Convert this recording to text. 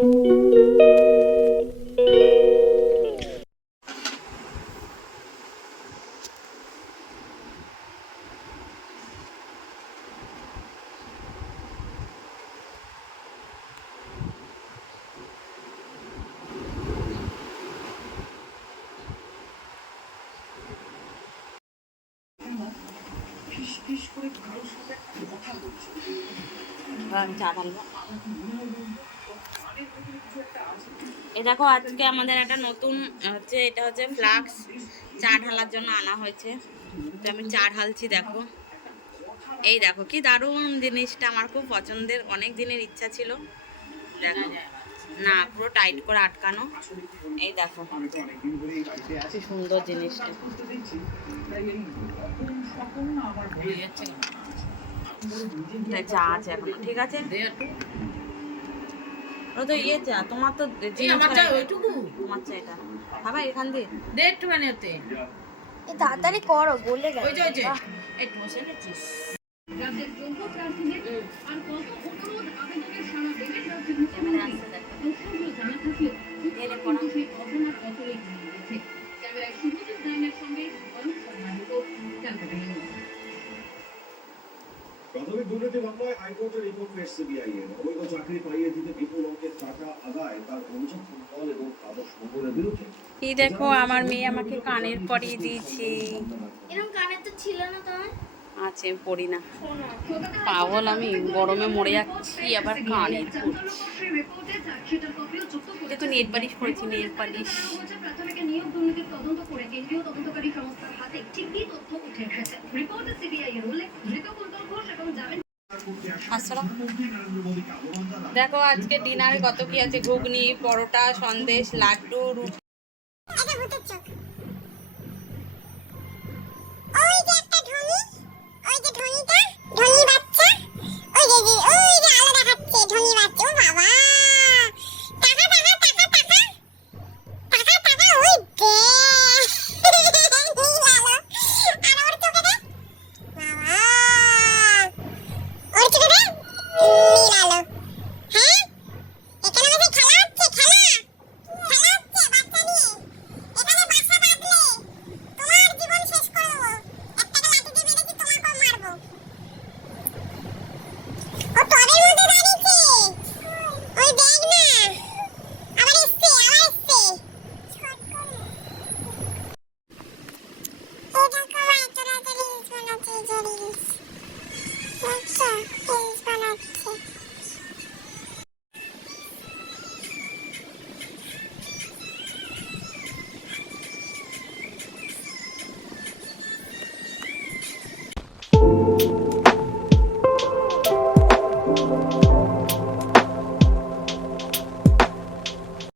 এ দেখো আজকে আমাদের একটা নতুন হচ্ছে, এটা হচ্ছে ফ্লাক্স, চা ঢালার জন্য আনা হয়েছে। তো আমি চা ঢালছি, দেখো এই দেখো কি দারুণ জিনিসটা, আমার খুব পছন্দের, অনেক দিনের ইচ্ছা ছিল। দেখো না, পুরো টাইট করে আটকানো, এই দেখো কি সুন্দর জিনিসটা। চা আছে এখনো, ঠিক আছে। ও তো ইয়ে চা, তোমার তো তোমার চা এটা বাবা, এখান দিয়ে দে একটুখানি হতে, তাড়াতাড়ি করো, বলে গেল। একটু বসে গেছিস। প্রাথমিক দুর্নীতি মামলায় হাইকোর্টের রিপোর্ট পেশ সিবিআই এর অবৈধ চাকরি পাইয়ে দিতে বিপুল অঙ্কের টাকা আদায় তার অভিযোগ ফুটবল এবং কাগজ সম্পূর্ণের বিরুদ্ধে। এই দেখো আমার মেয়ে আমাকে কানের পরিয়ে দিয়েছে। এরকম কানের তো ছিল না তোমার? আছে, পড়ি না, পাগল আমি, গরমে মরে যাচ্ছি, আবার কানের পড়ছি। এটা তো নেট পালিশ পড়েছি, নেট পালিশ। নিয়োগ দুর্নীতির তদন্ত করে কেন্দ্রীয় তদন্তকারী সংস্থার হাতে ঠিকই তথ্য উঠে এসেছে। রিপোর্টে সিবিআই এর উল্লেখ, ধৃত কুন্তল ঘোষ এবং জামিন। দেখো আজকে ডিনারে কত কি আছে, ঘুগনি, পরোটা, সন্দেশ, লাড্ডু, রুটি।